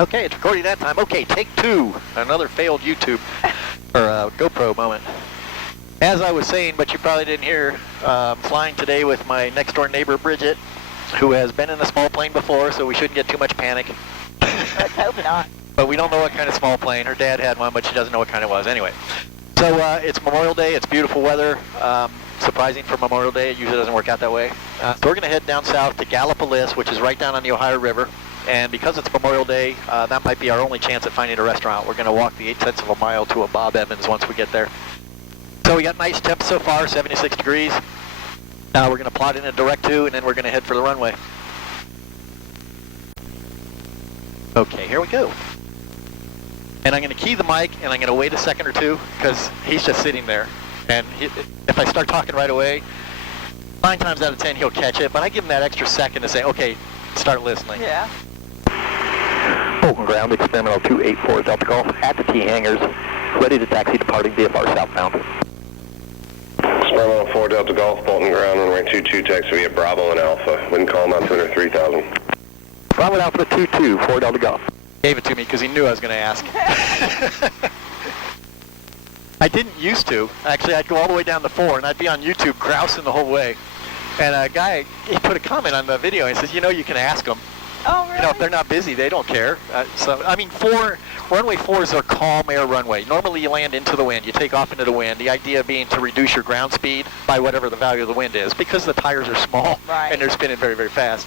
Okay, it's recording that time. Okay, take two. Another failed YouTube or GoPro moment. As I was saying, but you probably didn't hear, flying today with my next door neighbor, Bridgette, who has been in a small plane before, so we shouldn't get too much panic. Let's hope not. But we don't know what kind of small plane. Her dad had one, but she doesn't know what kind it was. Anyway, so it's Memorial Day. It's beautiful weather. Surprising for Memorial Day. It usually doesn't work out that way. So we're going to head down south to Gallipolis, which is right down on the Ohio River. And because it's Memorial Day, that might be our only chance at finding a restaurant. We're going to walk the 8/10 of a mile to a Bob Evans once we get there. So we got nice temps so far, 76 degrees. We're going to plot in a direct to, and then we're going to head for the runway. Okay, here we go. And I'm going to key the mic, and I'm going to wait a second or two, because he's just sitting there. And if I start talking right away, 9 times out of 10 he'll catch it, but I give him that extra second to say, okay, start listening. Yeah. Fulton Ground, Experimental 284 Delta Golf, at the T hangars, ready to taxi departing VFR southbound. Experimental 4 Delta Golf, Bolton Ground, runway 22, taxi via Bravo and Alpha. Wind calm altimeter 3000. Bravo and Alpha 22, 4 Delta Golf. Gave it to me because he knew I was going to ask. I didn't used to. Actually, I'd go all the way down to 4, and I'd be on YouTube grousing the whole way. And a guy, he put a comment on the video, and he says, you know, you can ask them. Oh, really? You know, if they're not busy, they don't care. So, I mean, runway 4s are calm air runway. Normally you land into the wind, you take off into the wind, the idea being to reduce your ground speed by whatever the value of the wind is, because the tires are small right. and they're spinning very, very fast.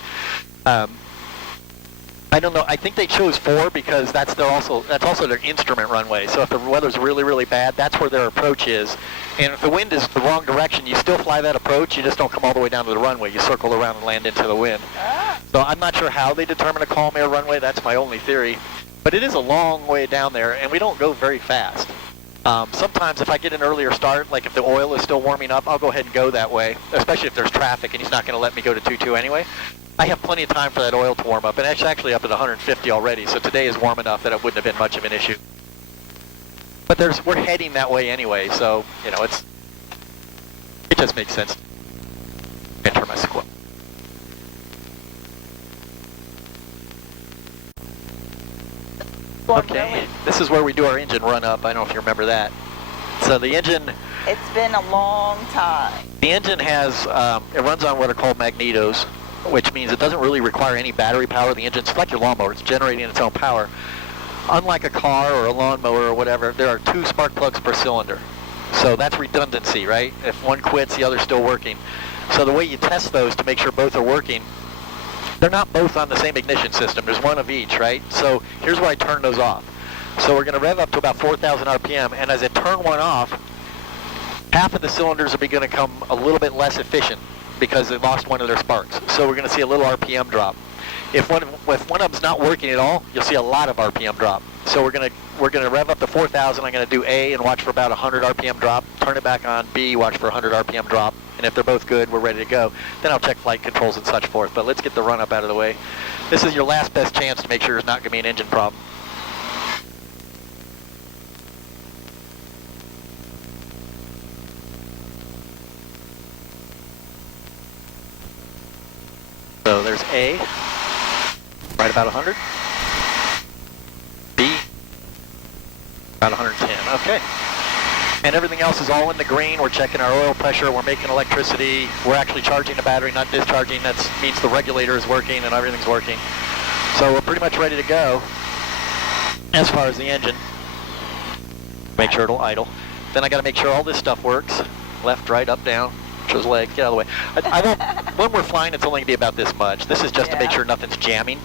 I don't know, I think they chose 4 because that's also their instrument runway. So if the weather's really, really bad, that's where their approach is. And if the wind is the wrong direction, you still fly that approach, you just don't come all the way down to the runway. You circle around and land into the wind. Ah. So I'm not sure how they determine a calm air runway, that's my only theory. But it is a long way down there, and we don't go very fast. Sometimes if I get an earlier start, like if the oil is still warming up, I'll go ahead and go that way, especially if there's traffic and he's not going to let me go to 2-2 anyway. I have plenty of time for that oil to warm up, and it's actually up at 150 already, so today is warm enough that it wouldn't have been much of an issue. But we're heading that way anyway, so, you know, it just makes sense. Enter my squat. Okay, this is where we do our engine run up. I don't know if you remember that. So the engine... It's been a long time. The engine has, it runs on what are called magnetos, which means it doesn't really require any battery power. The engine's like your lawnmower, it's generating its own power. Unlike a car or a lawnmower or whatever, there are 2 spark plugs per cylinder. So that's redundancy, right? If one quits, the other's still working. So the way you test those to make sure both are working, they're not both on the same ignition system. There's one of each, right? So here's where I turn those off. So we're going to rev up to about 4,000 RPM, and as I turn one off, half of the cylinders are going to become a little bit less efficient because they lost one of their sparks. So we're going to see a little RPM drop. If one of them's not working at all, you'll see a lot of RPM drop. So we're going to rev up to 4,000. I'm going to do A and watch for about 100 RPM drop. Turn it back on B, watch for 100 RPM drop. And if they're both good, we're ready to go. Then I'll check flight controls and such forth. But let's get the run up out of the way. This is your last best chance to make sure there's not going to be an engine problem. So there's A, right about 100. B, about 110. Okay. And everything else is all in the green. We're checking our oil pressure. We're making electricity. We're actually charging the battery, not discharging. That means the regulator is working and everything's working. So we're pretty much ready to go as far as the engine. Make sure it'll idle. Then I got to make sure all this stuff works. Left, right, up, down. Shows leg, get out of the way. I won't, when we're flying, it's only going to be about this much. This is just to make sure nothing's jamming.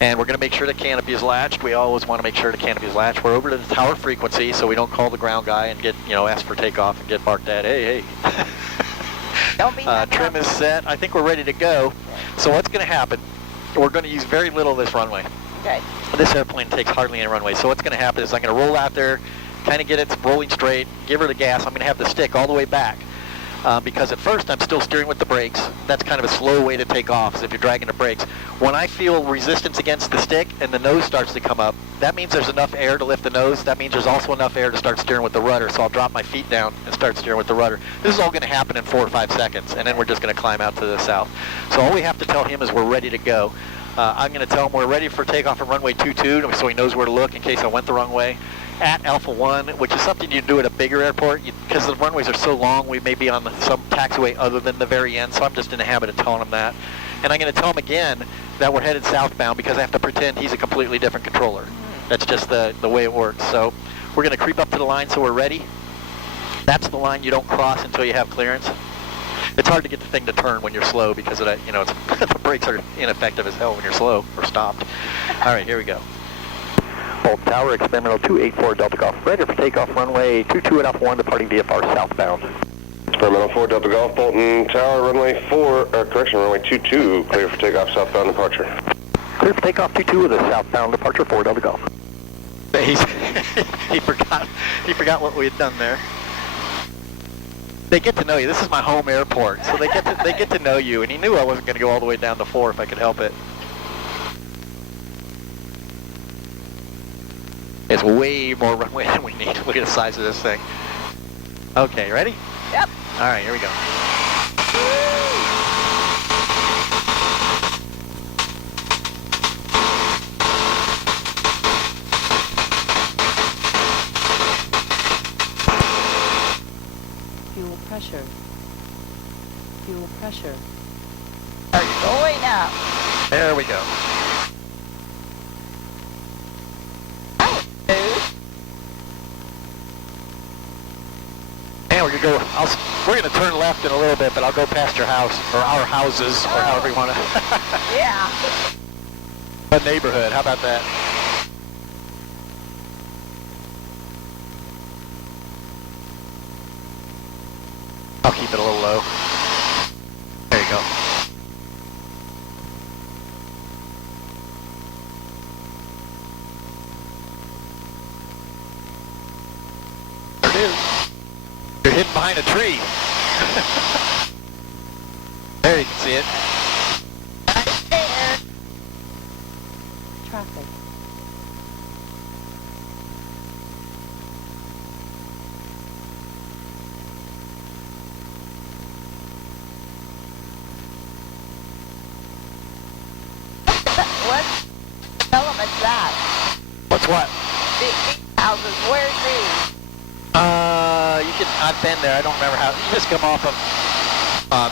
And we're going to make sure the canopy is latched. We always want to make sure the canopy is latched. We're over to the tower frequency, so we don't call the ground guy and get, ask for takeoff and get barked at. Hey, hey. Don't be trim is set. I think we're ready to go. So what's going to happen? We're going to use very little of this runway. Okay. This airplane takes hardly any runway. So what's going to happen is I'm going to roll out there, kind of get it rolling straight, give her the gas. I'm going to have the stick all the way back. Because at first I'm still steering with the brakes. That's kind of a slow way to take off, is if you're dragging the brakes. When I feel resistance against the stick and the nose starts to come up, that means there's enough air to lift the nose. That means there's also enough air to start steering with the rudder. So I'll drop my feet down and start steering with the rudder. This is all going to happen in 4 or 5 seconds, and then we're just going to climb out to the south. So all we have to tell him is we're ready to go. I'm going to tell him we're ready for takeoff from runway 22, so he knows where to look in case I went the wrong way. At Alpha 1, which is something you do at a bigger airport, because the runways are so long, we may be on some taxiway other than the very end, so I'm just in the habit of telling him that. And I'm going to tell him again that we're headed southbound because I have to pretend he's a completely different controller. That's just the way it works. So we're going to creep up to the line so we're ready. That's the line you don't cross until you have clearance. It's hard to get the thing to turn when you're slow because of that, you know, the brakes are ineffective as hell when you're slow or stopped. All right, here we go. Bolton Tower, experimental 284 Delta Golf, ready for takeoff runway 22 at Alpha 1, departing VFR southbound. Experimental 4 Delta Golf, Bolton Tower, runway 4, runway 22, clear for takeoff southbound departure. Clear for takeoff 22 with a southbound departure 4 Delta Golf. He forgot what we had done there. They get to know you. This is my home airport, so they get to know you. And he knew I wasn't going to go all the way down to 4 if I could help it. It's way more runway than we need. Look at the size of this thing. Okay, ready? Yep. All right, here we go. Fuel pressure. Fuel pressure. Are going up. There we go. And we're gonna go. We're gonna turn left in a little bit, but I'll go past your house or our houses or however you want to. Yeah. A neighborhood. How about that? I'll keep it a little low. There you go. There it is. You're hidden behind a tree. There you can see it. Right there. Traffic. What element's that? What's what? These houses. Where's these? I've been there. I don't remember how. You just come off of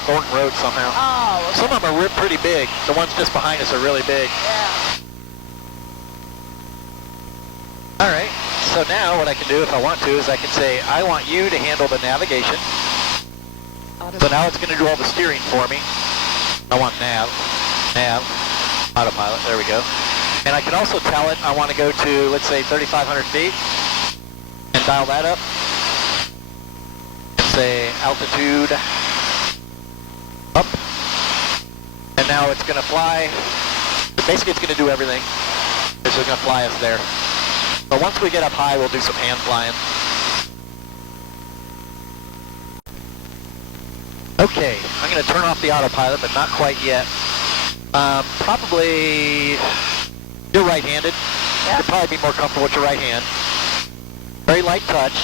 Thornton Road somehow. Oh, okay. Some of them are pretty big. The ones just behind us are really big. Yeah. All right. So now what I can do if I want to is I can say, I want you to handle the navigation. So now it's going to do all the steering for me. I want nav, autopilot. There we go. And I can also tell it I want to go to, let's say, 3,500 feet and dial that up. Say altitude up. And now it's going to fly. Basically, it's going to do everything. It's just going to fly us there. But once we get up high, we'll do some hand flying. Okay, I'm going to turn off the autopilot, but not quite yet. Probably, you're right-handed. Yep. You'll probably be more comfortable with your right hand. Very light touch.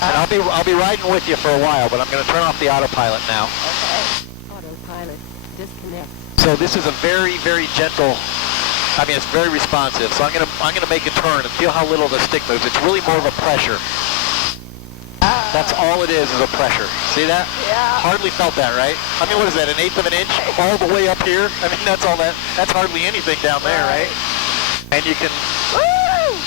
And I'll be riding with you for a while, but I'm going to turn off the autopilot now. Okay. Autopilot. Disconnect. So this is a very, very gentle. I mean, it's very responsive. So I'm gonna make a turn and feel how little the stick moves. It's really more of a pressure. That's all it is a pressure. See that? Yeah. Hardly felt that, right? I mean, what is that, 1/8 of an inch all the way up here? I mean, that's all that. That's hardly anything down there, right? And you can. Woo!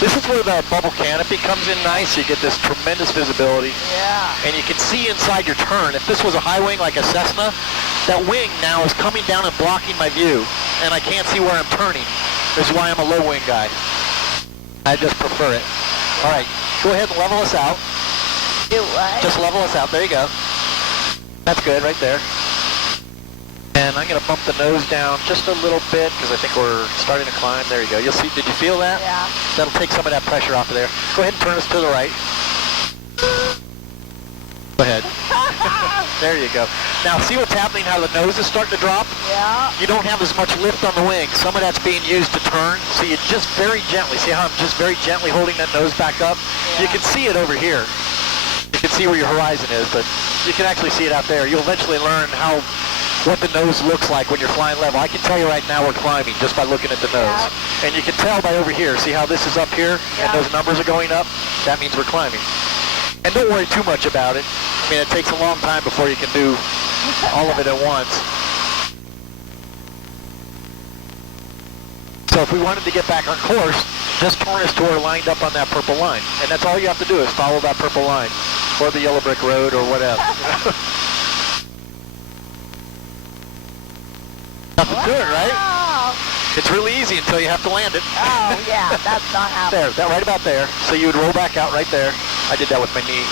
This is where the bubble canopy comes in nice. You get this tremendous visibility. Yeah. And you can see inside your turn. If this was a high wing like a Cessna, that wing now is coming down and blocking my view, and I can't see where I'm turning. This is why I'm a low wing guy. I just prefer it. All right, go ahead and level us out. Do what? Just level us out. There you go. That's good right there. And I'm going to bump the nose down just a little bit because I think we're starting to climb. There you go. You'll see. Did you feel that? Yeah. That'll take some of that pressure off of there. Go ahead and turn us to the right. Go ahead. There you go. Now see what's happening, how the nose is starting to drop? Yeah. You don't have as much lift on the wing. Some of that's being used to turn. So you just very gently, see how I'm just very gently holding that nose back up? Yeah. You can see it over here. You can see where your horizon is, but you can actually see it out there. You'll eventually learn how what the nose looks like when you're flying level. I can tell you right now we're climbing just by looking at the nose. Yeah. And you can tell by over here, see how this is up here and those numbers are going up? That means we're climbing. And don't worry too much about it. I mean, it takes a long time before you can do all of it at once. So if we wanted to get back on course, just turn us to where lined up on that purple line. And that's all you have to do is follow that purple line. Or the yellow brick road or whatever. Nothing to it, right? It's really easy until you have to land it. Oh, yeah, that's not happening. There, that right about there. So you would roll back out right there. I did that with my knee.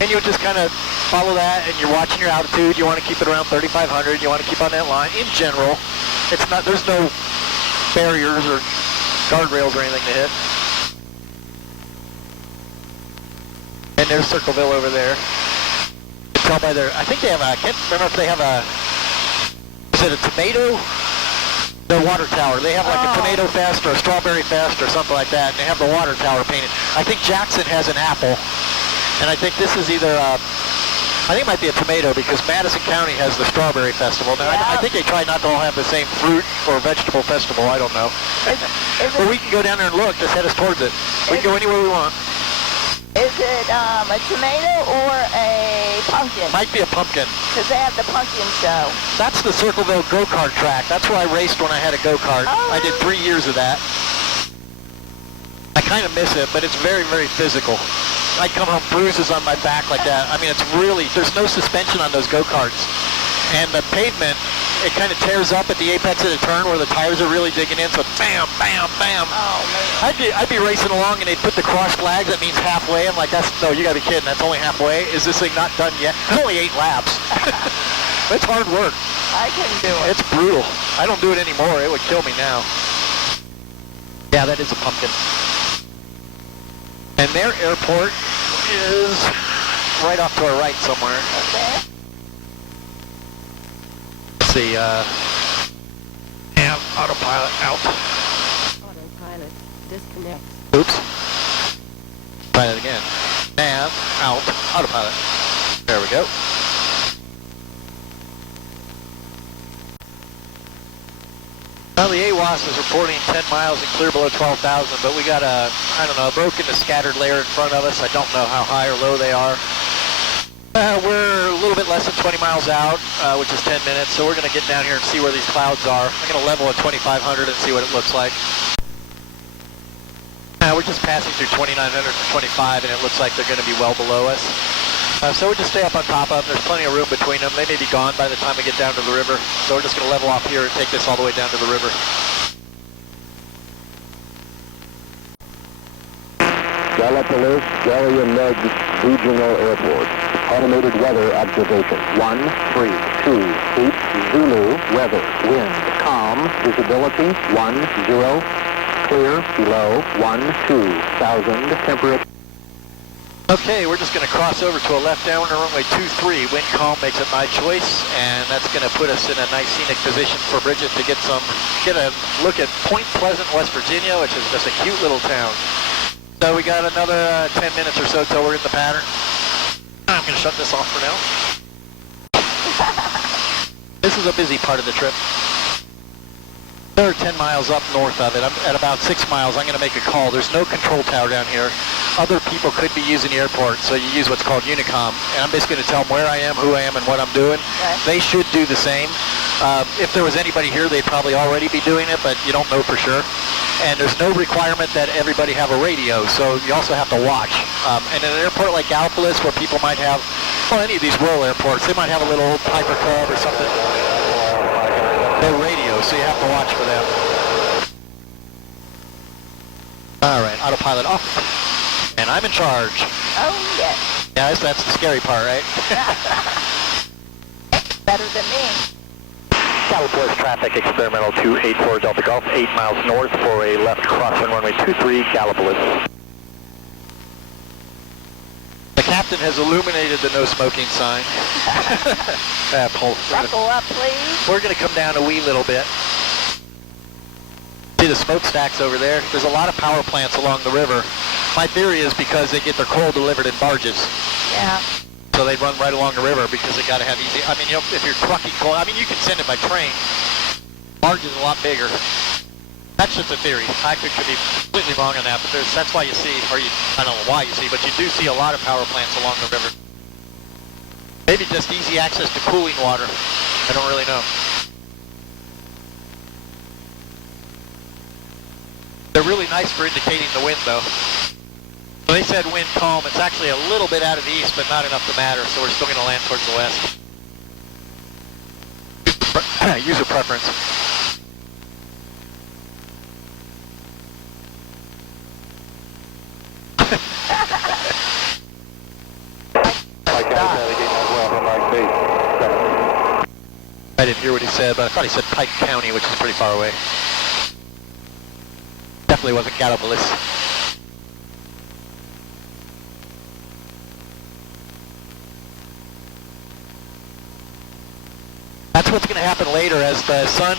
And you would just kind of follow that, and you're watching your altitude. You want to keep it around 3,500. You want to keep on that line. In general, it's not. There's no barriers or guardrails or anything to hit. And there's Circleville over there. You can tell by their. I think they have a. I can't remember if they have a. Is it a tomato? Their water tower. They have like a tomato fest or a strawberry fest or something like that, and they have the water tower painted. I think Jackson has an apple, and I think this is either I think it might be a tomato because Madison County has the strawberry festival. Now, I think they try not to all have the same fruit or vegetable festival. I don't know. But we can go down there and look. Just head us towards it. We can go anywhere we want. Is it a tomato or a pumpkin? Might be a pumpkin. Because they have the pumpkin show. That's the Circleville go-kart track. That's where I raced when I had a go-kart. Oh. I did 3 years of that. I kind of miss it, but it's very, very physical. I come home bruises on my back like that. I mean, it's really, there's no suspension on those go-karts. And the pavement, it kind of tears up at the apex of the turn where the tires are really digging in, so bam, bam, bam. Oh, man. I'd be racing along and they'd put the cross flags, that means halfway. I'm like, no, you gotta be kidding, that's only halfway. Is this thing not done yet? It's only 8 laps. It's hard work. I couldn't do it. It's brutal. I don't do it anymore, it would kill me now. Yeah, that is a pumpkin. And their airport is right off to our right somewhere. Okay. Let's see, and autopilot out. Autopilot disconnect. Oops. Try that again. Nav, out, autopilot. There we go. Well, the AWAS is reporting 10 miles and clear below 12,000, but we got a, I don't know, a broken to scattered layer in front of us. I don't know how high or low they are. We're a little bit less than 20 miles out, which is 10 minutes, so we're going to get down here and see where these clouds are. I'm going to level at 2,500 and see what it looks like. We're just passing through 2,925, and it looks like they're going to be well below us. So we'll just stay up on top of them. There's plenty of room between them. They may be gone by the time we get down to the river. So we're just going to level off here and take this all the way down to the river. Gallipolis, Gallium Regional Airport. Automated weather observation. 132 feet. Zulu weather. Wind calm. Visibility 10. Clear below 12,000. Temperature. Okay, we're just going to cross over to a left downwind runway 23. Wind calm makes it my choice, and that's going to put us in a nice scenic position for Bridgette to get a look at Point Pleasant, West Virginia, which is just a cute little town. So we got another 10 minutes or so till we're in the pattern. I'm going to shut this off for now. This is a busy part of the trip. They're 10 miles up north of it. I'm at about 6 miles. I'm going to make a call. There's no control tower down here. Other people could be using the airport, so you use what's called Unicom. And I'm basically going to tell them where I am, who I am, and what I'm doing. Okay. They should do the same. If there was anybody here, they'd probably already be doing it, but you don't know for sure. And there's no requirement that everybody have a radio, so you also have to watch. And in an airport like Gallipolis, where people might have, well, any of these rural airports, they might have a little old Piper Cub or something. No radio, so you have to watch for them. All right, autopilot off. And I'm in charge. Oh, yes. Guys, that's the scary part, right? Better than me. Gallipolis traffic experimental 284 Delta Golf, 8 miles north for a left crossing runway 23 Gallipolis. The captain has illuminated the no smoking sign. Buckle up, please. We're going to come down a wee little bit. See the smokestacks over there? There's a lot of power plants along the river. My theory is because they get their coal delivered in barges. Yeah. So So they run right along the river because they got to have easy. I mean, you know, if you're trucking coal, I mean, you can send it by train. Barge is a lot bigger. That's just a theory. I could be completely wrong on that, but that's why you see, I don't know why you see, but you do see a lot of power plants along the river. Maybe just easy access to cooling water. I don't really know. They're really nice for indicating the wind, though. So they said wind calm. It's actually a little bit out of the east, but not enough to matter, so we're still going to land towards the west. User preference. I didn't hear what he said, but I thought he said Pike County, which is pretty far away. Definitely wasn't Gallipolis. That's what's going to happen later as the sun,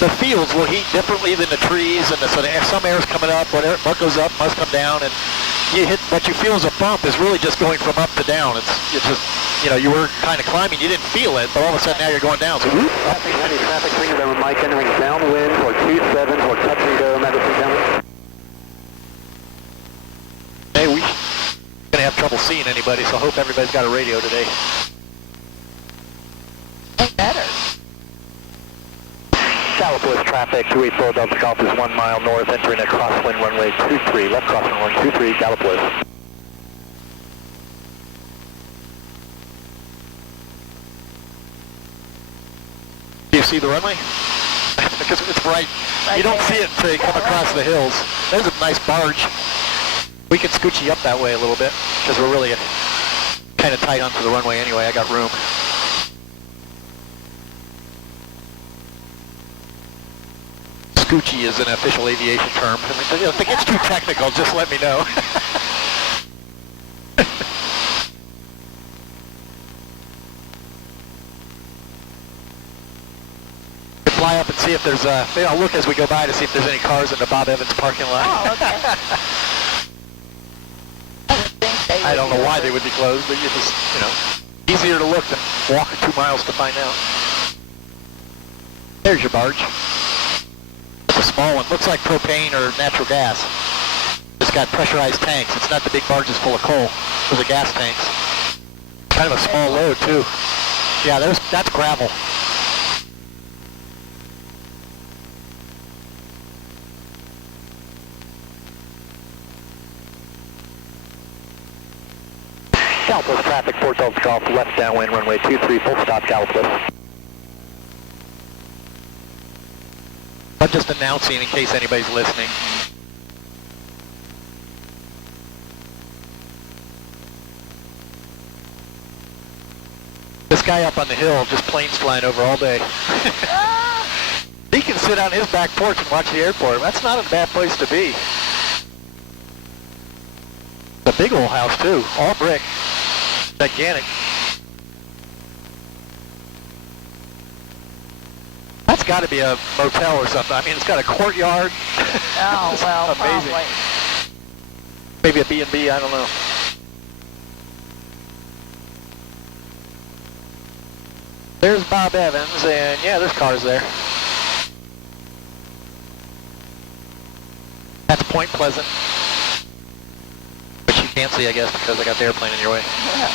the fields will heat differently than the trees, and so some air's coming up, what goes up must come down, and you hit what you feel as a bump is really just going from up to down. It's just, you know, you were kind of climbing, you didn't feel it, but all of a sudden now you're going down. So Traffic heavy traffic signal there with Mike entering downwind for 27 for touch and go, Madison County. hey, we're going to have trouble seeing anybody, so I hope everybody's got a radio today. Better. Gallipolis traffic, 284 Delta Golf is 1 mile north, entering a crosswind runway 23, left crossing runway 23, Gallipolis. Do you see the runway? Because it's right you don't see it until you come across the hills. There's a nice barge. We can scooch you up that way a little bit, because we're really kind of tight onto the runway anyway. I got room. Scoochy is an official aviation term. I mean, you know, if it gets too technical, just let me know. Fly up and see if there's maybe I'll look as we go by to see if there's any cars in the Bob Evans parking lot. Oh, okay. I don't know why they would be closed, but you just, you know, easier to look than walk 2 miles to find out. There's your barge. It's a small one. Looks like propane or natural gas. It's got pressurized tanks. It's not the big barges full of coal. Those are gas tanks. Kind of a small load, too. Yeah, that's gravel. Gallipolis traffic, 4 Delta Golf, left downwind, runway 23, full stop, Gallipolis. I'm just announcing in case anybody's listening. This guy up on the hill, just planes flying over all day. He can sit on his back porch and watch the airport. That's not a bad place to be. It's a big old house too, all brick. Gigantic. That's got to be a motel or something. I mean, it's got a courtyard. Oh, well, amazing. probably. Maybe a B&B, I don't know. There's Bob Evans, and yeah, there's cars there. That's Point Pleasant. Which you can't see, I guess, because I got the airplane in your way. Yeah.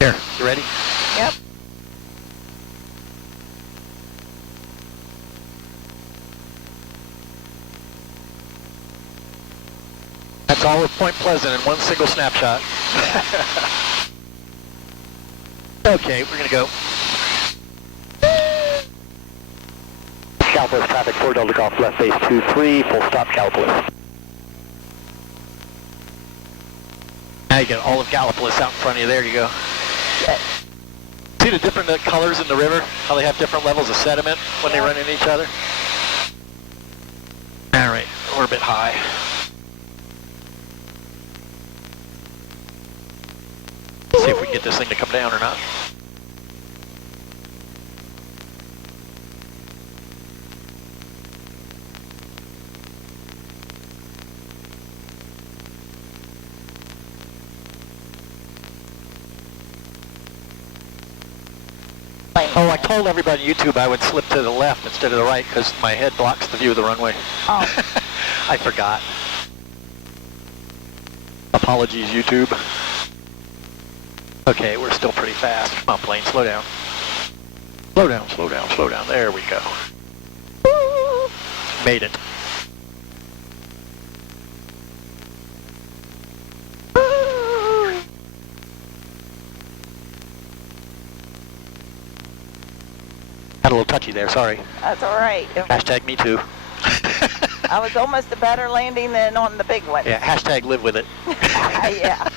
Here, you ready? Yep. That's all of Point Pleasant in one single snapshot. Okay, we're going to go. Gallipolis traffic, 4 Delta Golf, left base 23, full stop, Gallipolis. Now you get all of Gallipolis out in front of you. There you go. See the different colors in the river? How they have different levels of sediment when they run into each other? All right, we're a bit high. get this thing to come down or not. Oh, I told everybody on YouTube I would slip to the left instead of the right because my head blocks the view of the runway. Oh. I forgot. Apologies, YouTube. Okay, we're still pretty fast. Come on, plane, slow down. Slow down, slow down, slow down. There we go. Made it. Had a little touchy there, sorry. That's all right. Hashtag me too. I was almost a better landing than on the big one. Yeah, hashtag live with it. Yeah.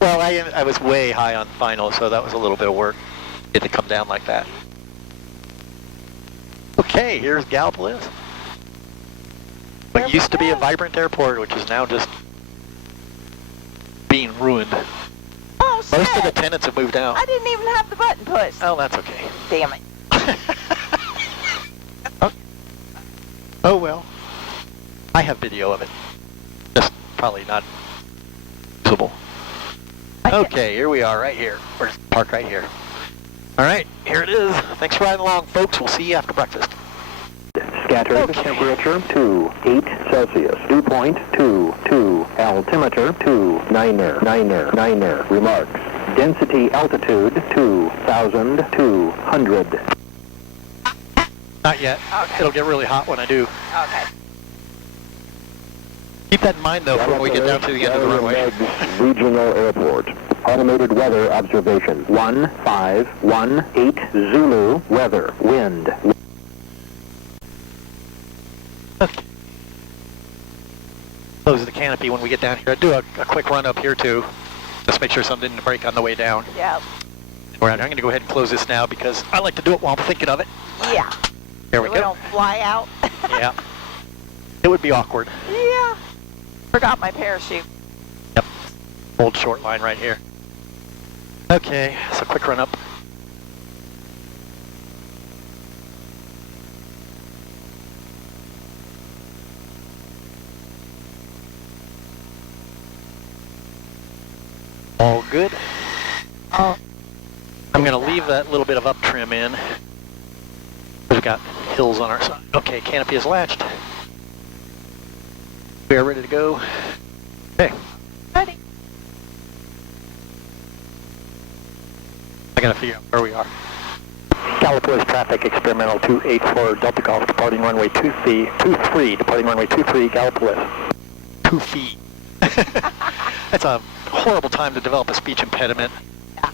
Well, I was way high on final, so that was a little bit of work. Get to come down like that. Okay, here's Gallipolis. What used to be a vibrant airport, which is now just being ruined. Oh, shit. Most of the tenants have moved out. I didn't even have the button pushed. Oh, that's okay. Damn it. Oh well. I have video of it. Just probably not usable. Okay, here we are right here. We're just parked right here. All right, here it is. Thanks for riding along, folks. We'll see you after breakfast. Scattered Okay. temperature 28 Celsius. Dew point 2. Altimeter 2. Remarks. Density altitude 2,200. Not yet. Okay. It'll get really hot when I do. Okay. Keep that in mind, though, for when we get down to the end of the runway. Regional Airport. Automated weather observation. 1518 Zulu. Weather. Wind. Okay. Close the canopy when we get down here. I'll do a quick run up here, too. Just make sure something didn't break on the way down. Yeah. All right, I'm going to go ahead and close this now because I like to do it while I'm thinking of it. Yeah. There we So go. don't fly out. Yeah. It would be awkward. Yeah. Forgot my parachute. Yep. Old short line right here. Okay, so quick run up. All good. Oh. I'm going to leave that little bit of up trim in. We've got hills on our side. Okay, canopy is latched. We are ready to go. Okay. Ready. I got to figure out where we are. Gallipolis traffic experimental 284 Delta Golf departing runway 23, departing runway 23 Gallipolis. 2 feet. That's a horrible time to develop a speech impediment. Yeah.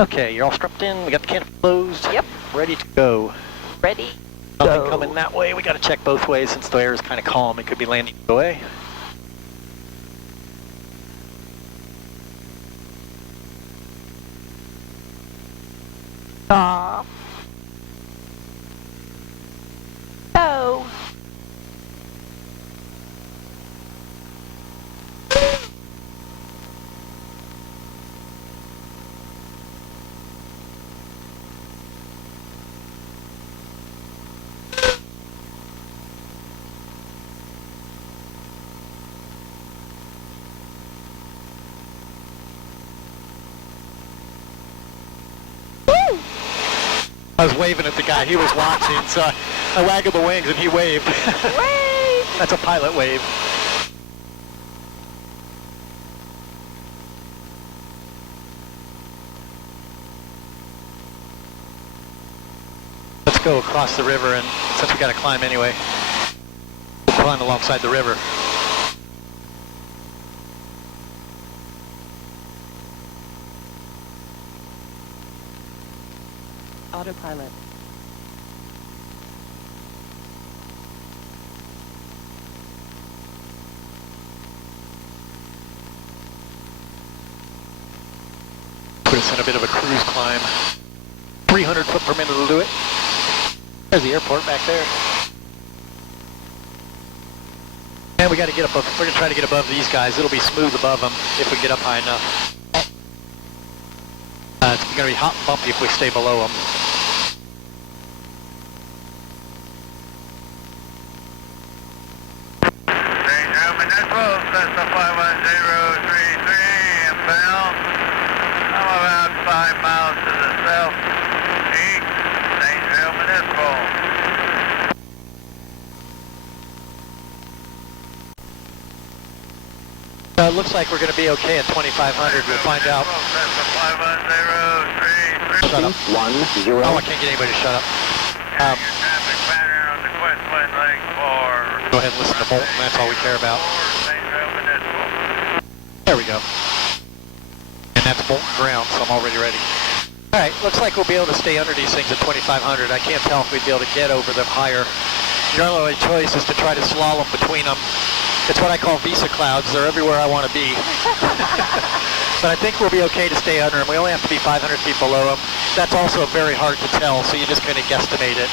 Okay, you're all strapped in. We got the canopy closed. Yep. Ready to go. Ready. Nothing Go. coming that way. We got to check both ways since the air is kind of calm. It could be landing away. Off. Go. I was waving at the guy. He was watching, so I waggled the wings and he waved. Wait. That's a pilot wave. Let's go across the river, and since we got to climb anyway, we'll climb alongside the river. Autopilot. Put us in a bit of a cruise climb. 300 foot per minute will do it. There's the airport back there. And we got to get above. We're gonna try to get above these guys. It'll be smooth above them if we get up high enough. It's gonna be hot and bumpy if we stay below them. Cessna 51033 inbound. I'm about 5 miles to the southeast, Zanesville Municipal. It looks like we're going to be okay at 2,500. We'll find out. Cessna 51033. Shut up. 10. Oh, I can't get anybody to shut up. Your traffic pattern on the Questland Lake for. Go ahead and listen to Bolton. That's all we care about. Zanesville Municipal. There we go. And that's Bolton ground, so I'm already ready. All right, looks like we'll be able to stay under these things at 2,500. I can't tell if we'd be able to get over them higher. Your only choice is to try to slalom between them. It's what I call Visa clouds. They're everywhere I want to be. But I think we'll be okay to stay under them. We only have to be 500 feet below them. That's also very hard to tell, so you just kind of guesstimate it.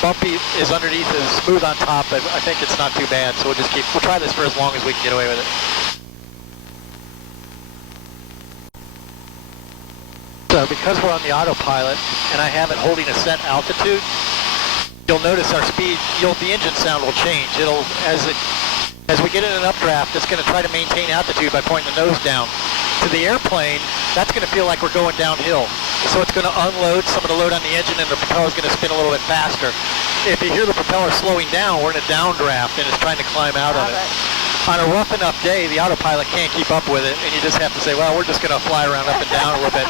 Bumpy is underneath, is smooth on top, but I think it's not too bad, so we'll try this for as long as we can get away with it. So because we're on the autopilot, and I have it holding a set altitude, you'll notice our speed, the engine sound will change. As we get in an updraft, it's going to try to maintain altitude by pointing the nose down. To the airplane, that's going to feel like we're going downhill. So it's going to unload some of the load on the engine and the propeller is going to spin a little bit faster. If you hear the propeller slowing down, we're in a downdraft and it's trying to climb out of it. On a rough enough day, the autopilot can't keep up with it and you just have to say, well, we're just going to fly around up and down a little bit.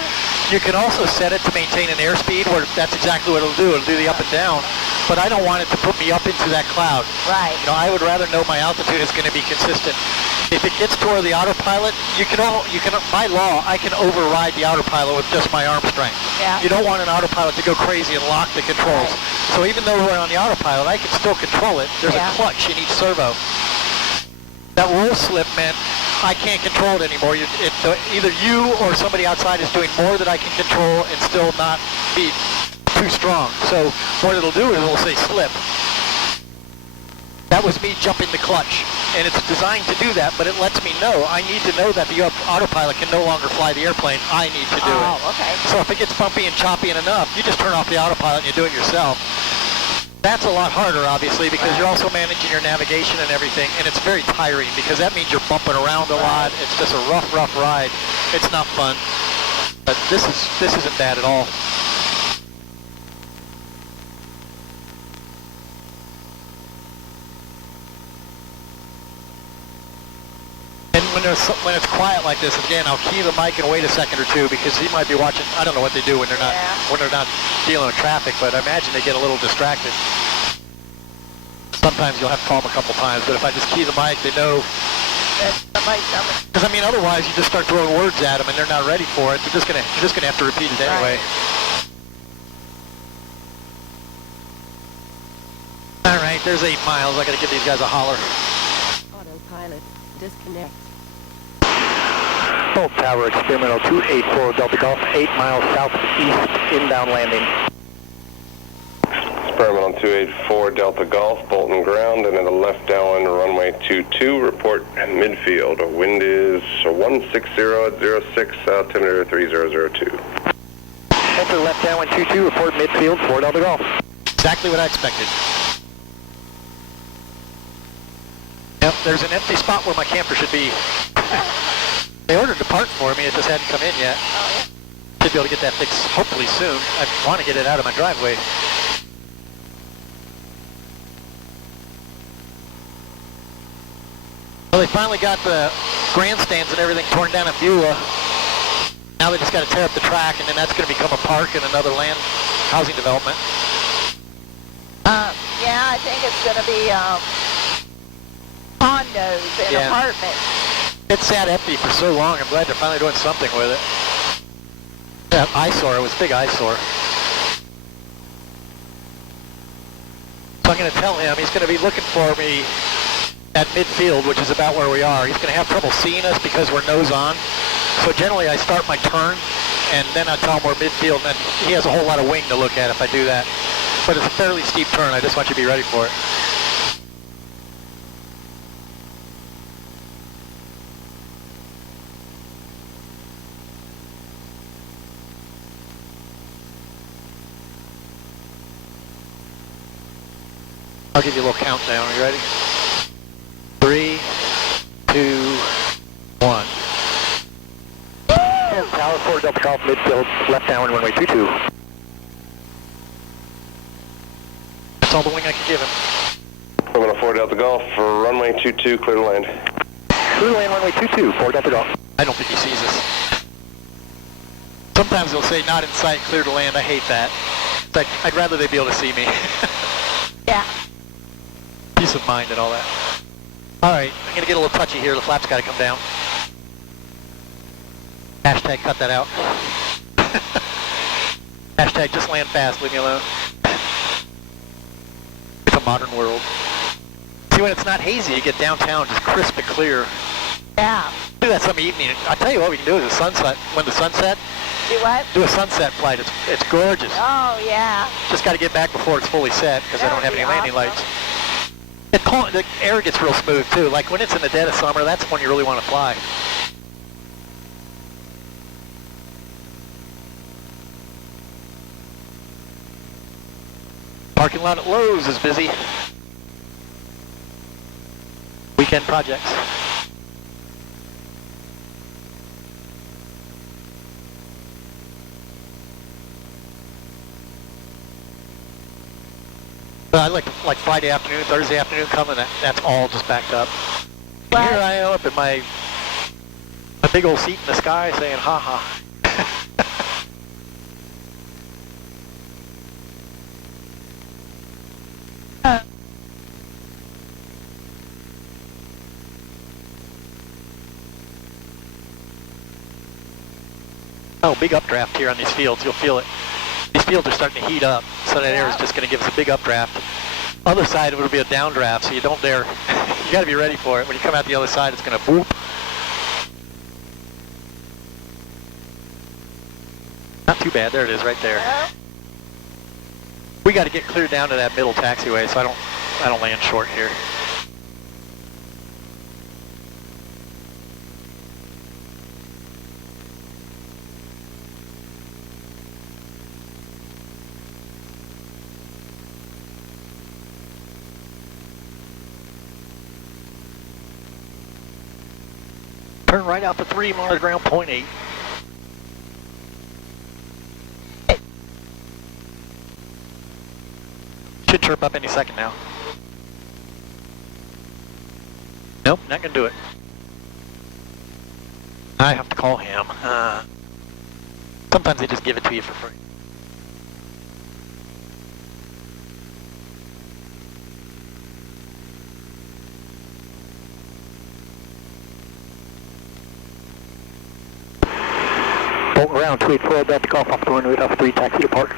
You can also set it to maintain an airspeed where that's exactly what it'll do. It'll do the up and down, but I don't want it to put me up into that cloud. Right. You know, I would rather know my altitude is going to be consistent. If it gets toward the autopilot, by law, I can override the autopilot with just my arm strength. Yeah. You don't want an autopilot to go crazy and lock the controls. Right. So even though we're on the autopilot, I can still control it. There's a clutch in each servo. That roll slip meant I can't control it anymore. Either you or somebody outside is doing more that I can control and still not be too strong. So what it'll do is it'll say slip. That was me jumping the clutch. And it's designed to do that, but it lets me know. I need to know that the autopilot can no longer fly the airplane. I need to do it. Oh, okay. So if it gets bumpy and choppy and enough, you just turn off the autopilot and you do it yourself. That's a lot harder, obviously, because you're also managing your navigation and everything, and it's very tiring because that means you're bumping around a lot. It's just a rough ride. It's not fun, but this isn't bad at all. And when it's quiet like this, again, I'll key the mic and wait a second or two because he might be watching. I don't know what they do when they're not dealing with traffic, but I imagine they get a little distracted. Sometimes you'll have to call them a couple times, but if I just key the mic, they know. Because I mean, otherwise you just start throwing words at them and they're not ready for it. You're just gonna have to repeat it anyway. All right, there's 8 miles. I gotta give these guys a holler. Autopilot disconnect. Bolt Tower Experimental 284 Delta Golf, 8 miles southeast, inbound landing. Experimental 284 Delta Golf, Bolton ground, and in the left downwind runway 22, report midfield. Wind is 160 at 06, altimeter 3002. Enter left downwind 22, report midfield for Delta Golf. Exactly what I expected. Yep, there's an empty spot where my camper should be. They ordered a part for me, it just hadn't come in yet. Should be able to get that fixed hopefully soon. I want to get it out of my driveway. Well, they finally got the grandstands and everything torn down in Beulah. Now they just got to tear up the track, and then that's going to become a park and another land housing development. Yeah, I think it's going to be condos and apartments. It sat empty for so long. I'm glad they're finally doing something with it. That eyesore, it was a big eyesore. So I'm going to tell him he's going to be looking for me at midfield, which is about where we are. He's going to have trouble seeing us because we're nose on. So generally I start my turn and then I tell him we're midfield, and then he has a whole lot of wing to look at if I do that. But it's a fairly steep turn. I just want you to be ready for it. I'll give you a little countdown. Are you ready? 3, 2, 1. And Tower 4 Delta Golf midfield, left downwind runway 22. That's all the wing I can give him. Woman 4 Delta Golf for runway 22, clear to land. Clear to land runway 22, 4 Delta Golf. I don't think he sees us. Sometimes they'll say not in sight, clear to land. I hate that. It's like, I'd rather they be able to see me. Yeah. Peace of mind and all that. All right, I'm going to get a little touchy here. The flap's got to come down. Hashtag cut that out. Hashtag just land fast, leave me alone. It's a modern world. See, when it's not hazy, you get downtown just crisp and clear. Yeah. Do that some evening. I'll tell you what we can do is a sunset. When the sunset, Do what? do a sunset flight. It's gorgeous. Oh, yeah. Just got to get back before it's fully set because I That don't have would any be landing awesome. lights. The air gets real smooth too. Like when it's in the dead of summer, that's when you really want to fly. Parking lot at Lowe's is busy. Weekend projects. I like Friday afternoon, Thursday afternoon coming, that's all just backed up. And But- here I am up in my big old seat in the sky saying, ha ha. Oh, big updraft here on these fields, you'll feel it. These fields are starting to heat up, so that air is just going to give us a big updraft. Other side, it'll be a downdraft, so you don't dare, you got to be ready for it. When you come out the other side, it's going to whoop. Not too bad, there it is right there. We got to get clear down to that middle taxiway, so I don't land short here. Turn right out to 3, monitor ground, 0.8. Should chirp up any second now. Nope, not gonna do it. I have to call him. Sometimes they just give it to you for free. Bolton ground 284 Delta Golf off the runway off 3, taxi to park.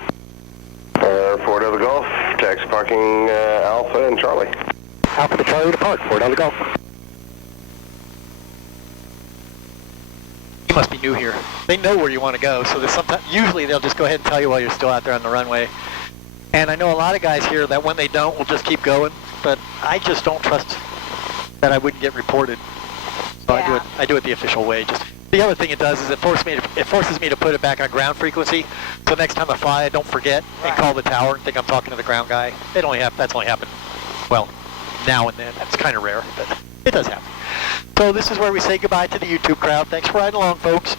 4 Delta Golf, taxi parking Alpha and Charlie. Alpha to Charlie to park, 4 Delta Golf. You must be new here. They know where you want to go, so there's sometimes, usually they'll just go ahead and tell you while you're still out there on the runway. And I know a lot of guys here that when they don't, will just keep going, but I just don't trust that I wouldn't get reported. So Yeah. I do it the official way. Just the other thing it does is it forces me to put it back on ground frequency. So next time I fly, I don't forget and call the tower and think I'm talking to the ground guy. That's only happened, well, now and then. That's kind of rare, but it does happen. So this is where we say goodbye to the YouTube crowd. Thanks for riding along, folks.